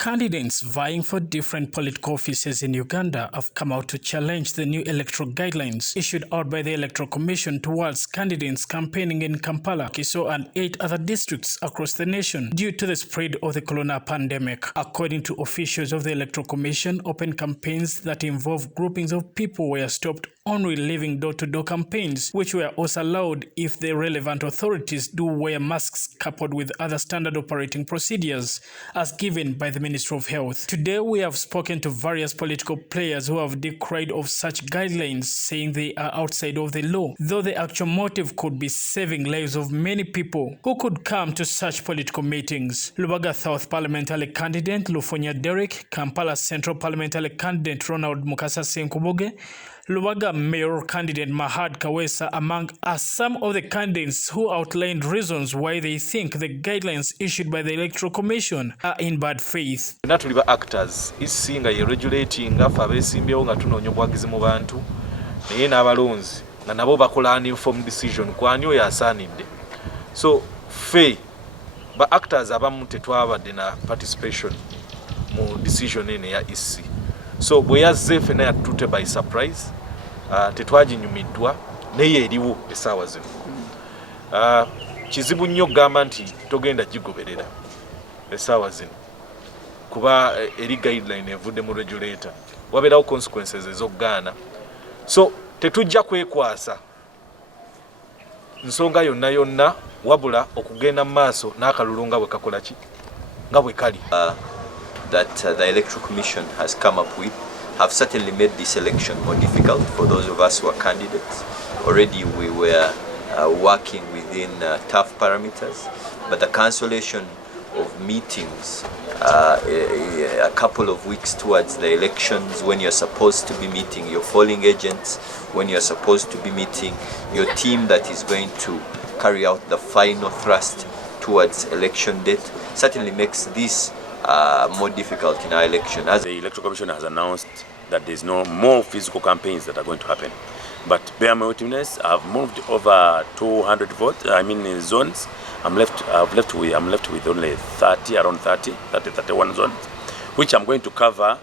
Candidates vying for different political offices in Uganda have come out to challenge the new electoral guidelines issued out by the Electoral Commission towards candidates campaigning in Kampala, Kiso and 8 other districts across the nation due to the spread of the corona pandemic. According to officials of the Electoral Commission, open campaigns that involve groupings of people were stopped, only leaving door-to-door campaigns, which were also allowed if the relevant authorities do wear masks coupled with other standard operating procedures, as given by the Ministry of Health. Today, we have spoken to various political players who have decried of such guidelines, saying they are outside of the law, though the actual motive could be saving lives of many people who could come to such political meetings. Lubaga South Parliamentary candidate Lufunya Derek, Kampala Central Parliamentary candidate Ronald Mukasa Senkuboge, Lubaga Mayor candidate Mahad Kawesa among are some of the candidates who outlined reasons why they think the guidelines issued by the Electoral Commission are in bad faith. Natuliba actors is nga ye regulating afa besimbyeo nga tunonyo bwagizi mu bantu naye n'abalonzi nga nabo bakola an informed decision kwani oyo asaanidde. So fe ba actors abamu tetwabadde na participation mu decision ene ya EC. So bwe yazze fena yatute by surprise, tetwaginyumiddwa naye eriwo essaawa zino. Kizibu nnyo gamba nti togenda gigoberera essaawa zino kuba eri guideline evudde mu regulator wabeerawo consequences ez'okugaana. So tetujja kwekwasa nsonga yonna yonna wabula okugenda mu maaso n'akalulu nga bwe kakola ki nga bwe kali. That the Electoral Commission has come up with have certainly made this election more difficult for those of us who are candidates. Already we were working within tough parameters, but the cancellation of meetings a couple of weeks towards the elections, when you're supposed to be meeting your polling agents, when you're supposed to be meeting your team that is going to carry out the final thrust towards election date, certainly makes this more difficult in our election. As the Electoral Commission has announced that there's no more physical campaigns that are going to happen, but bear my witness, I've moved over 200 votes. Zones. I'm left with only 30, around 31 zones, which I'm going to cover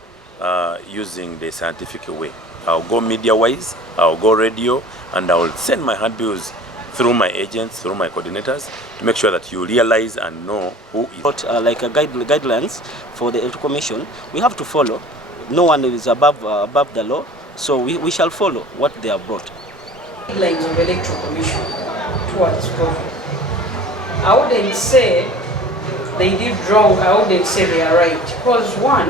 using the scientific way. I'll go media-wise, I'll go radio, and I'll send my handbills through my agents, through my coordinators, to make sure that you realize and know who is. But like guidelines for the Electoral Commission, we have to follow. No one is above the law, so we shall follow what they have brought. Guidelines of Electoral Commission towards COVID. I wouldn't say they did wrong, I wouldn't say they are right. Because one,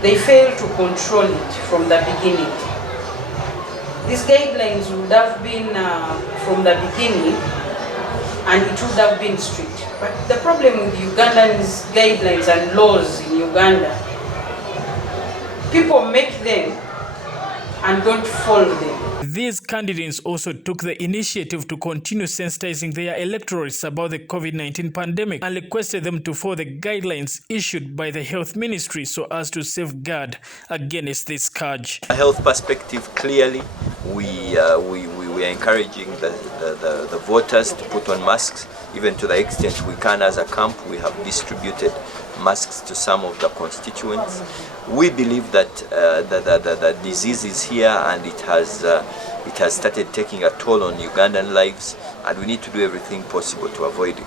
they failed to control it from the beginning. These guidelines would have been from the beginning and it would have been strict. But the problem with Ugandan's guidelines and laws in Uganda, people make them and don't follow them. These candidates also took the initiative to continue sensitizing their electorates about the COVID-19 pandemic and requested them to follow the guidelines issued by the Health Ministry so as to safeguard against this scourge. A health perspective, clearly, we are encouraging the voters to put on masks, even to the extent we can as a camp. We have distributed masks to some of the constituents. We believe that the disease is here and it has started taking a toll on Ugandan lives, and we need to do everything possible to avoid it.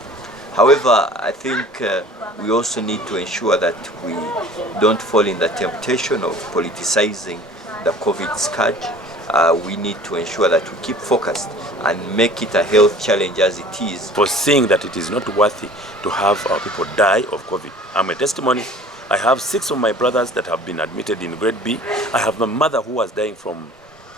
However, I think we also need to ensure that we don't fall in the temptation of politicizing the COVID scourge. We need to ensure that we keep focused and make it a health challenge as it is. For saying that it is not worthy to have our people die of COVID. I'm a testimony. I have 6 of my brothers that have been admitted in grade B. I have my mother who was dying from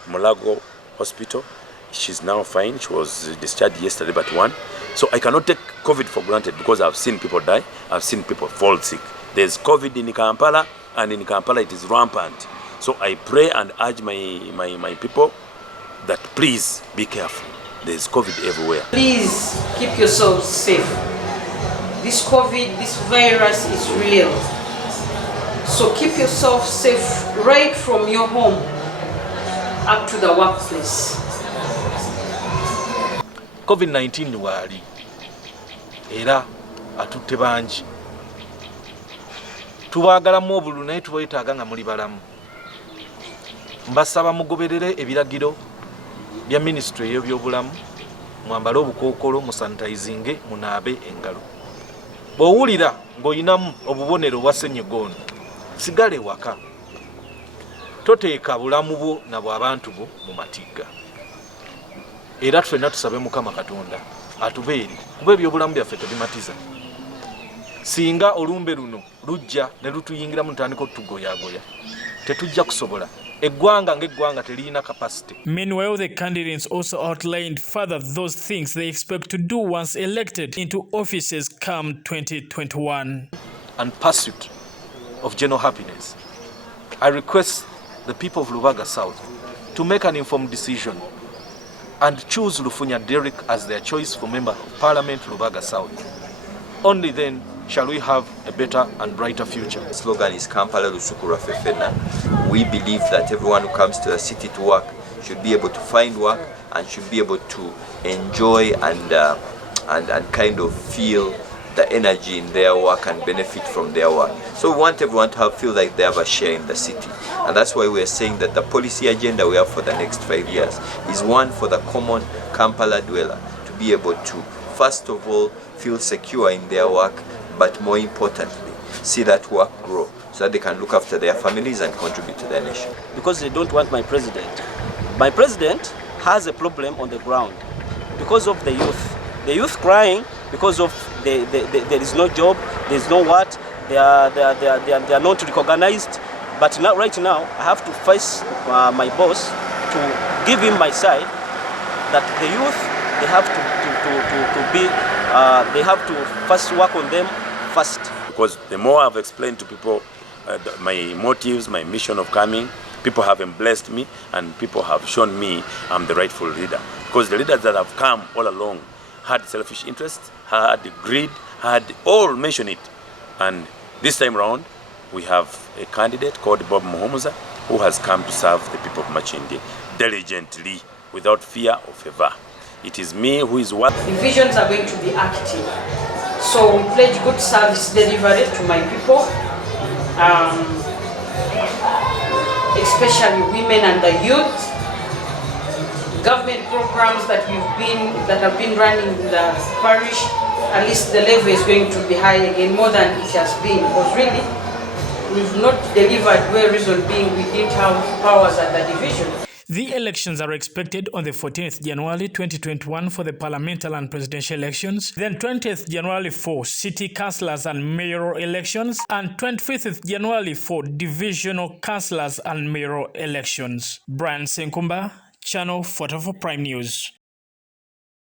Mulago Hospital. She's now fine. She was discharged yesterday but 1. So I cannot take COVID for granted because I've seen people die. I've seen people fall sick. There's COVID in Kampala, and in Kampala it is rampant. So I pray and urge my people that please be careful. There's COVID everywhere. Please keep yourselves safe. This COVID, this virus is real. So keep yourself safe right from your home up to the workplace. COVID-19 wali era atutte bangi tubaagalamu obululu naye tubayetaaga nga muli balamu. Mbasaba mugoberere ebiragiro bya Ministry y'ebyobulamu, mwambale obukookolo, musanitayizinge, munaabe engalo. Bw'owulira ng'olinamu obubonero bwa ssennyiga ono, sigale waka. Toteeka bulamu bwo na bw'abantu bo mu matigga. Era ffenna tusabe Mukama Katonda atubeere, kuba ebyobulamu byaffe tebimatiza. Singa olumbe luno lujja ne lutuyingiramu ntandika otugoyaagoya, tetujja kusobola. Eggwanga ng'eggwanga terina capacity. Meanwhile, the candidates also outlined further those things they expect to do once elected into offices come 2021. And pursuit of general happiness. I request the people of Lubaga South to make an informed decision and choose Lufunya Derek as their choice for Member of Parliament Lubaga South. Only then shall we have a better and brighter future. The slogan is Kampala Lusukura Fefena. We believe that everyone who comes to the city to work should be able to find work and should be able to enjoy and kind of feel the energy in their work and benefit from their work. So we want everyone to feel like they have a share in the city. And that's why we're saying that the policy agenda we have for the next 5 years is one for the common Kampala dweller to be able to, first of all, feel secure in their work, but more importantly, see that work grow so that they can look after their families and contribute to their nation. Because they don't want my president. My president has a problem on the ground because of the youth. The youth crying because of there is no job, there is no what, they are not recognized. But now, right now, I have to face my boss to give him my side that the youth, they have they have to first work on them first. Because the more I've explained to people my motives, my mission of coming, people have blessed me and people have shown me I'm the rightful leader. Because the leaders that have come all along had selfish interests, had greed, had all mentioned it. And this time around, we have a candidate called Bob Muhomuza who has come to serve the people of Machindi diligently, without fear or favor. It is me who is what. Divisions are going to be active. So we pledge good service delivery to my people, especially women and the youth. Government programs that have been running in the parish, at least the level is going to be high again, more than it has been. Because really, we've not delivered where reason being we didn't have powers at the division. The elections are expected on the 14th January 2021 for the parliamentary and presidential elections, then 20th January for city councillors and mayoral elections, and 25th January for divisional councillors and mayoral elections. Brian Senkumba, Channel 44 Prime News.